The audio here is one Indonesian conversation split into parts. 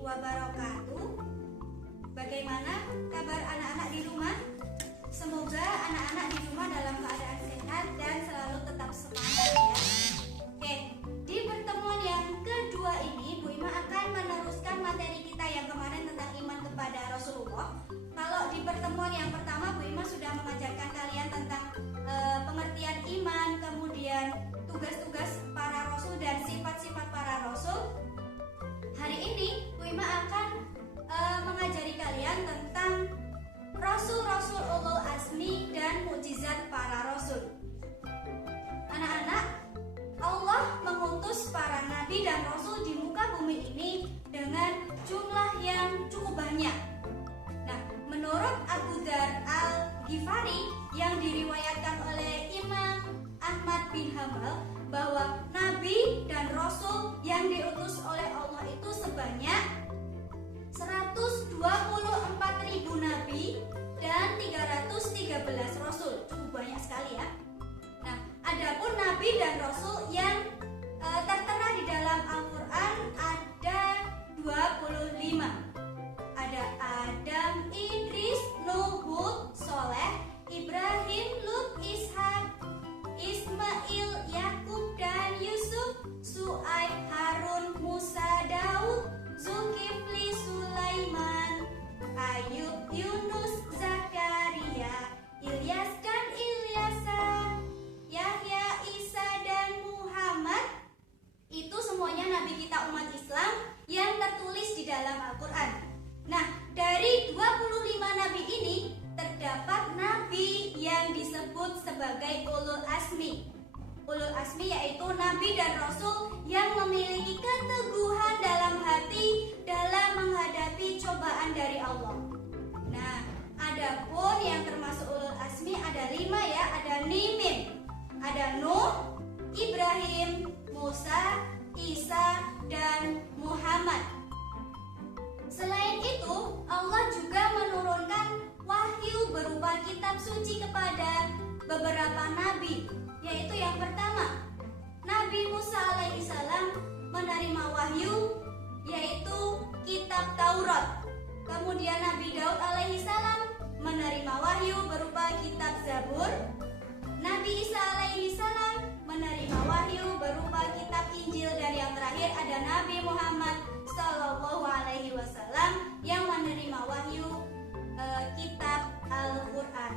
wabarakatuh. Bagaimana kabar anak-anak di rumah? Semoga anak-anak di rumah dalam keadaan sehat dan selalu tetap semangat ya. Oke, di pertemuan yang kedua ini Bu Ima akan meneruskan materi kita yang kemarin tentang iman kepada Rasulullah. Kalau di pertemuan yang pertama Bu Ima sudah mengajarkan kalian tentang pengertian iman, kemudian tugas-tugas para rasul dan sifat-sifat para rasul. Hari ini Bu Ima akan mengajari kalian tentang rasul-rasul ulul azmi dan mukjizat para rasul. Anak-anak, Allah mengutus para nabi dan rasul di muka bumi ini dengan jumlah yang cukup banyak. Nah, menurut Abu Dzar Al-Ghifari yang diriwayatkan oleh Imam Ahmad bin Hanbal bahwa nabi dan rasul yang diutus oleh Allah itu sebanyak 124.000 nabi dan 313 rasul. Cukup banyak sekali ya. Nah, adapun nabi dan rasul yang tertera di dalam Al-Qur'an ada 25. Ada Adam, Idris, Nuh, Hud, Soleh, Ibrahim, Lut, Ishak, Ismail, Yakub dan Yusuf, Su'aib, Harun, Musa, Daud, Zulkifli, Sulaiman, Ayub, Yunus, Zakaria, Ilyas dan Ilyasa, Yahya, Isa dan Muhammad. Itu semuanya nabi kita umat Islam yang tertulis di dalam Al-Quran. Nah, dari 25 nabi ini terdapat nabi yang disebut sebagai ulul azmi. Ulul azmi yaitu nabi dan rasul yang memiliki keteguhan dalam hati dalam menghadapi cobaan dari Allah. Nah, adapun yang termasuk ulul azmi ada 5 ya, ada Nimim, ada Nuh, Ibrahim, Musa, Isa, dan Muhammad. Selain itu, Allah juga menurunkan wahyu berupa kitab suci kepada beberapa nabi, yaitu yang pertama, Nabi Musa alaihissalam menerima wahyu yaitu kitab Taurat. Kemudian Nabi Daud alaihissalam menerima wahyu berupa kitab Zabur. Nabi Isa alaihissalam menerima wahyu berupa kitab Injil, dan yang terakhir ada Nabi Muhammad sallallahu alaihi wasallam yang menerima wahyu kitab Al-Qur'an.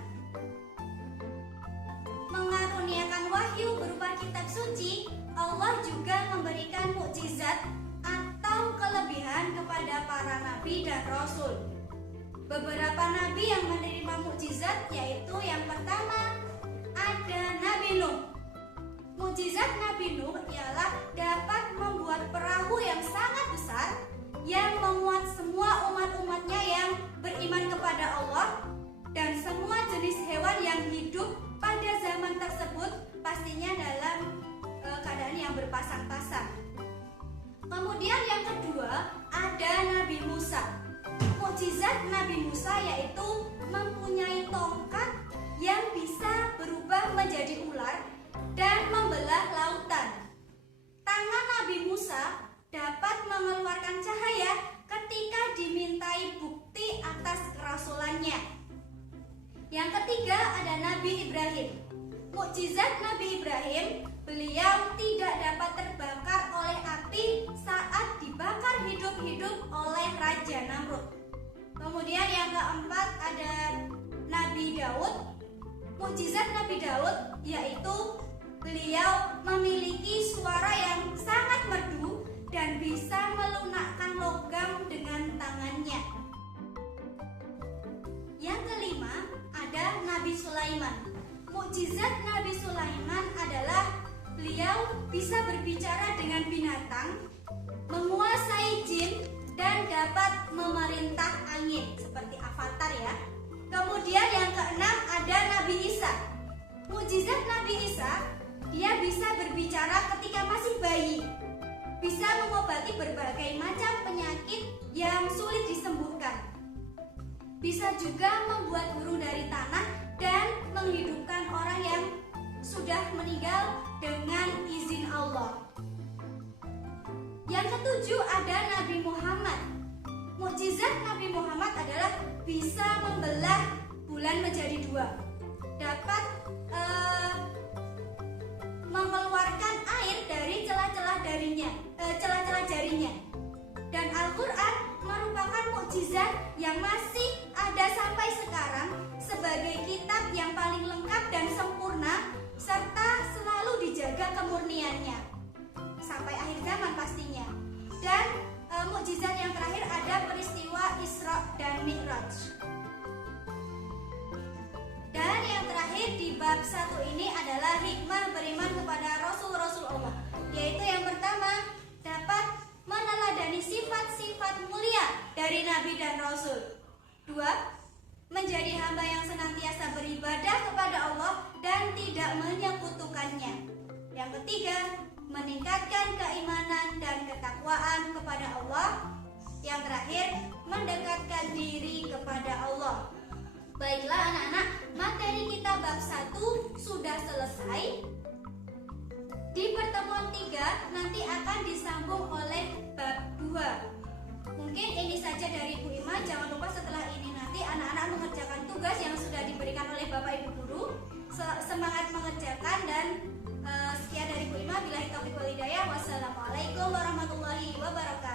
Mengaruniakan wahyu berupa kitab suci, Allah juga memberikan mukjizat atau kelebihan kepada para nabi dan rasul. Beberapa nabi yang menerima mukjizat yaitu yang pertama ada Nabi Nuh. Mukjizat Nabi Nuh ialah dapat membuat perahu yang sangat besar yang memuat semua umat-umatnya yang beriman kepada Allah dan semua jenis hewan yang hidup pada zaman tersebut, pastinya dalam keadaan yang berpasang-pasang. Kemudian yang kedua ada Nabi Musa. Mukjizat Nabi Musa yaitu mempunyai tongkat yang bisa berubah menjadi ular dan membelah lautan. Tangan Nabi Musa dapat mengeluarkan cahaya ketika dimintai bukti atas kerasulannya. Yang ketiga ada Nabi Ibrahim. Mukjizat Nabi Ibrahim, beliau tidak dapat terbakar oleh api saat dibakar hidup-hidup oleh Raja Namrud. Kemudian yang keempat ada Nabi Daud. Mukjizat Nabi Daud yaitu beliau memiliki suara yang sangat merdu dan bisa melunakkan logam dengan tangannya. Yang kelima ada Nabi Sulaiman. Mukjizat Nabi Sulaiman adalah beliau bisa berbicara dengan binatang, menguasai jin, dan dapat memerintah angin seperti Avatar ya. Kemudian yang keenam ada Nabi Isa. Mukjizat Nabi Isa, dia bisa berbicara ketika masih bayi, bisa mengobati berbagai macam penyakit yang sulit disembuhkan, bisa juga membuat burung dari tanah dan menghidupkan orang yang sudah meninggal dengan izin Allah. Yang ketujuh ada Nabi Muhammad. mukjizat Nabi Muhammad adalah bisa membelah bulan menjadi dua, dapat mengeluarkan air dari celah-celah jarinya. Dan Al-Quran merupakan mukjizat yang masih ada sampai sekarang sebagai kitab yang paling lengkap dan sempurna serta selalu dijaga kemurniannya sampai akhir zaman pastinya. Dan mukjizat yang terakhir ada peristiwa Isra dan Mi'raj. Dan yang terakhir di bab 1 ini adalah hikmah beriman kepada Rasul-Rasul Allah, yaitu yang pertama, dapat meneladani sifat-sifat mulia dari Nabi dan Rasul. 2. Menjadi hamba yang senantiasa beribadah kepada Allah dan tidak menyekutukannya. Yang ketiga, meningkatkan keimanan dan ketakwaan kepada Allah. Yang terakhir, mendekatkan diri kepada Allah. Baiklah anak-anak, materi kita bab 1 sudah selesai. Di pertemuan 3 nanti akan disambung oleh bab 2. Mungkin ini saja dari Bu Ima. Jangan lupa setelah ini nanti anak-anak mengerjakan tugas yang sudah diberikan oleh Bapak Ibu Guru. Semangat mengerjakan dan sekian dari Bu Ima. Billahi taufiq wal hidayah. Wassalamualaikum warahmatullahi wabarakatuh.